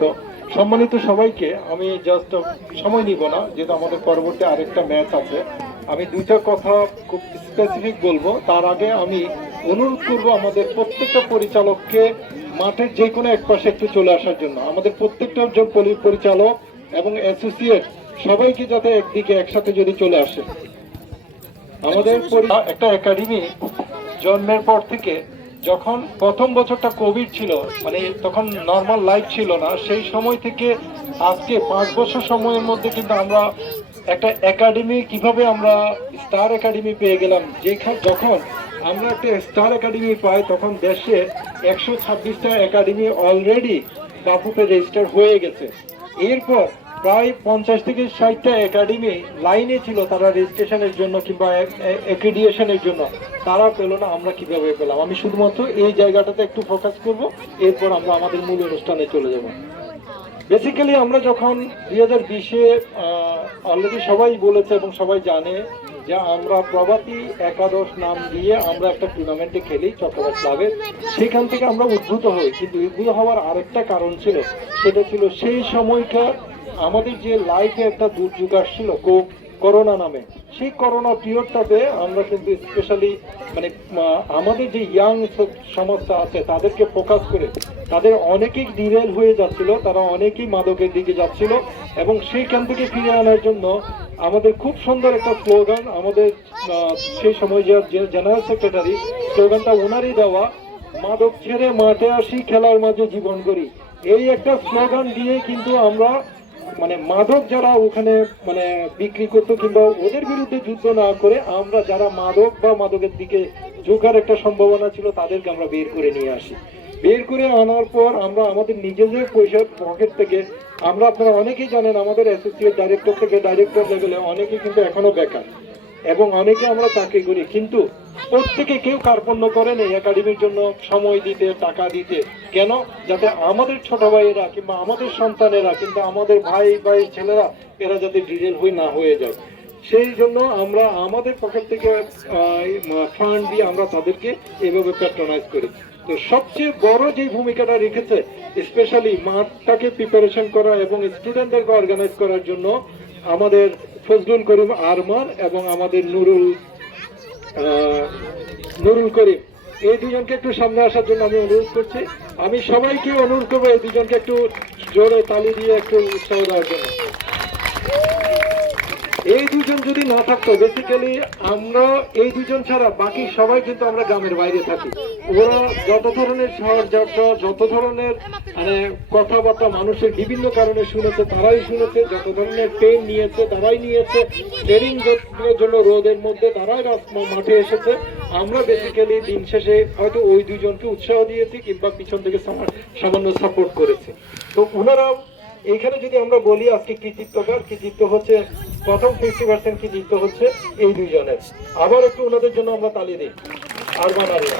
তো সম্মানিত সবাইকে আমি জাস্ট সময় নিব না, যেহেতু আমাদের পরবর্তী আরেকটা ম্যাচ আছে। আমি দুইটা কথা খুব স্পেসিফিক বলবো। তার আগে আমি অনুরোধ করব আমাদের প্রত্যেকটা পরিচালককে মাঠের যে কোনো এক পাশে একটু চলে আসার জন্য। আমাদের প্রত্যেকটা পরিচালক এবং অ্যাসোসিয়েট সবাইকে যাতে একদিকে একসাথে যদি চলে আসে। আমাদের একটা একাডেমি জন্মের পর থেকে, যখন প্রথম বছরটা কোভিড ছিল, মানে তখন নর্মাল লাইফ ছিল না, সেই সময় থেকে আজকে 5 বছর সময়ের মধ্যে কিন্তু আমরা একটা একাডেমি কিভাবে আমরা স্টার একাডেমি পেয়ে গেলাম। যখন আমরা একটা স্টার একাডেমি পাই, তখন দেশে 126টা একাডেমি অলরেডি বাফুফে রেজিস্টার হয়ে গেছে। এরপর প্রায় 50 থেকে 60টা একাডেমি লাইনে ছিল তারা রেজিস্ট্রেশনের জন্য কিংবা অ্যাক্রিডিয়েশনের জন্য, তারা পেল না, আমরা কিভাবে পেলাম। আমি শুধুমাত্র এই জায়গাটাতে একটু ফোকাস করব, এরপর আমরা আমাদের মূল অনুষ্ঠানে চলে যাব। বেসিক্যালি আমরা যখন 2020-এ অলরেডি সবাই বলেছে এবং সবাই জানে যে আমরা প্রভাতী একাদশ নাম দিয়ে আমরা একটা টুর্নামেন্টে খেলি চট্টগ্রাম ক্লাবে। সেখান থেকে আমরা উদ্ভূত হই, কিন্তু উদ্ভূত হওয়ার আরেকটা কারণ ছিল, সেটা ছিল সেই সময়কার আমাদের যে লাইফে একটা দুর্যোগ আসছিল করোনা নামে। সেই করোনা পিরিয়ডটাতে আমরা কিন্তু স্পেশালি মানে আমাদের যে ইয়াং সমাজটা আছে তাদেরকে ফোকাস করে, তাদের অনেকেই ডিরেল হয়ে যাচ্ছিল, তারা অনেকেই মাদকের দিকে যাচ্ছিল, এবং সেইখান থেকে ফিরে আনার জন্য আমাদের খুব সুন্দর একটা স্লোগান, আমাদের সেই সময় যে জেনারেল সেক্রেটারি, স্লোগানটা ওনারই দেওয়া, মাদক ছেড়ে মাঠে আসি খেলার মাঝে জীবন গড়ি। এই একটা স্লোগান দিয়ে কিন্তু আমরা মানে মাদক যারা ওখানে মানে বিক্রি করতো কিংবা ওদের বিরুদ্ধে যুদ্ধ না করে, আমরা যারা মাদক বা মাদকের দিকে ঝোঁকার একটা সম্ভাবনা ছিল তাদেরকে আমরা বের করে নিয়ে আসি। বের করে আনার পর আমরা আমাদের নিজেদের পয়সার পকেট থেকে, আমরা আপনারা অনেকেই জানেন আমাদের অ্যাসোসিয়েট ডাইরেক্টর থেকে ডাইরেক্টর লেভেলে অনেকে কিন্তু এখনো বেকার, এবং অনেকে আমরা চাকরি করি, কিন্তু প্রত্যেকে কেউ কার্পণ্য করেন এই একাডেমির জন্য সময় দিতে, টাকা দিতে। কেন? যাতে আমাদের ছোট ভাইয়েরা কিংবা আমাদের সন্তানেরা কিন্তু আমাদের ভাই ছেলেরা এরা যাতে ডিরেল না হয়ে যায়। সেই জন্য আমরা আমাদের পকেট থেকে ফান্ড দিয়ে আমরা তাদেরকে এভাবে প্যাট্রোনাইজ করি। তো সবচেয়ে বড় যে ভূমিকাটা রেখেছে স্পেশালি মাঠটাকে প্রিপারেশন করা এবং স্টুডেন্টদেরকে অর্গানাইজ করার জন্য আমাদের ফজলুল করিম আরমান এবং আমাদের নুরুল করিম, এই দুজনকে একটু সামনে আসার জন্য আমি অনুরোধ করছি। আমি সবাইকে অনুরোধ করবো এই দুজনকে একটু জোরে তালি দিয়ে একটু উৎসাহ দেওয়ার জন্য। এই দুজন যদি না থাকতো, বেসিক্যালি আমরা এই দুজন ছাড়া বাকি সবাই কিন্তু আমরা গ্রামের বাইরে থাকি। ওরা যত ধরনের ঝড়ঝাপটা, যত ধরনের মানে কথাবার্তা মানুষের বিভিন্ন কারণে শুনেছে, তারাই শুনেছে, যত ধরনের পেন নিয়েছে তারাই নিয়েছে, ট্রেনিং জন্য রোদের মধ্যে তারাই মাঠে এসেছে। আমরা বেসিক্যালি দিন শেষে হয়তো ওই দুজনকে উৎসাহ দিয়েছি কিংবা পিছন থেকে সামান্য সাপোর্ট করেছি। তো ওনারা এইখানে যদি আমরা বলি আজকে কৃতিত্ব হচ্ছে প্রথম 50% কৃতিত্ব হচ্ছে এই দুইজনের। আবার একটু ওনাদের জন্য আমরা তালি দিই আরমান আরিয়া।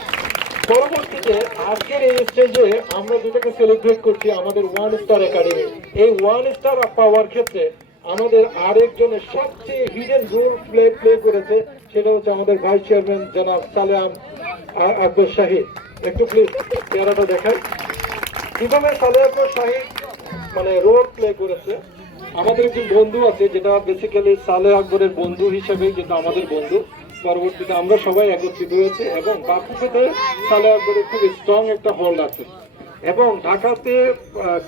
পরবর্তীতে আজকের এই স্টেজে আমরা যেটাকে সেলিব্রেট করছি আমাদের 1 স্টার একাডেমি। এই 1 স্টার পাওয়ার ক্ষেত্রে আমাদের আরেকজনের সবচেয়ে হিডেন রোল প্লে করেছে, সেটা হচ্ছে আমাদের ভাইস চেয়ারম্যান জনাব সালেহ আকবর শাহিদ। একটু প্লিজ চেহারাটা দেখাই কিভাবে সালেহ আকবর শাহিদ মানে রোল প্লে করেছে। আমাদের একজন বন্ধু আছে, যেটা বেসিক্যালি সালেহ আকবরের বন্ধু হিসেবে কিন্তু আমাদের বন্ধু। পরবর্তীতে আমরা সবাই একত্রিত হয়েছে এবং বাফুফেতে সালেহ আকবরের খুব স্ট্রং একটা হোল্ড আছে, এবং ঢাকাতে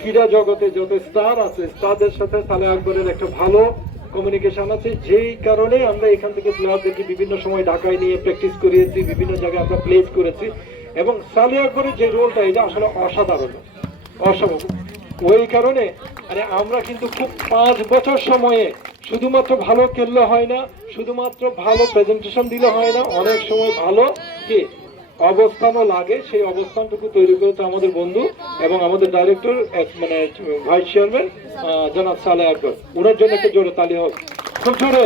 ক্রীড়া জগতে যত স্টার আছে স্টারদের সাথে সালেহ আকবরের একটা ভালো কমিউনিকেশন আছে, যেই কারণে আমরা এখান থেকে প্লেয়ারদেরকে বিভিন্ন সময় ঢাকায় নিয়ে প্র্যাকটিস করিয়েছি, বিভিন্ন জায়গায় আমরা প্লেস করেছি। এবং সালেহ আকবরের যে রোলটা, এটা আসলে অসাধারণ, অসাধারণ। ওই কারণে মানে আমরা কিন্তু খুব 5 বছর সময়ে শুধুমাত্র ভালো খেললে হয় না, শুধুমাত্র ভালো প্রেজেন্টেশন দিলে হয় না, অনেক সময় ভালো কি অবস্থানও লাগে। সেই অবস্থানটুকু তৈরি করেছে আমাদের বন্ধু এবং আমাদের ডাইরেক্টর মানে ভাইস চেয়ারম্যান জনাব সালেহ আকবর। ওনার জন্য একটু জোরে তালি হোক, খুব জোরে।